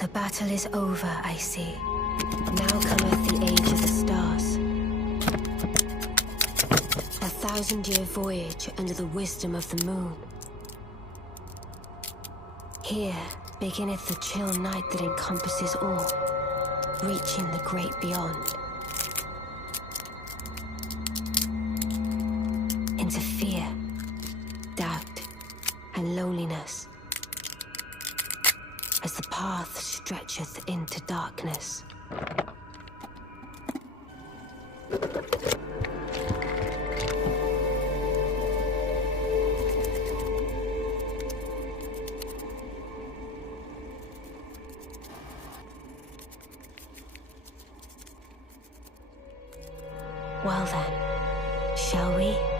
The battle is over, I see. Now cometh the age of the stars. 1,000-year voyage under the wisdom of the moon. Here beginneth the chill night that encompasses all, reaching the great beyond. Into fear, doubt, and loneliness, as the path stretcheth into darkness. Well then, shall we?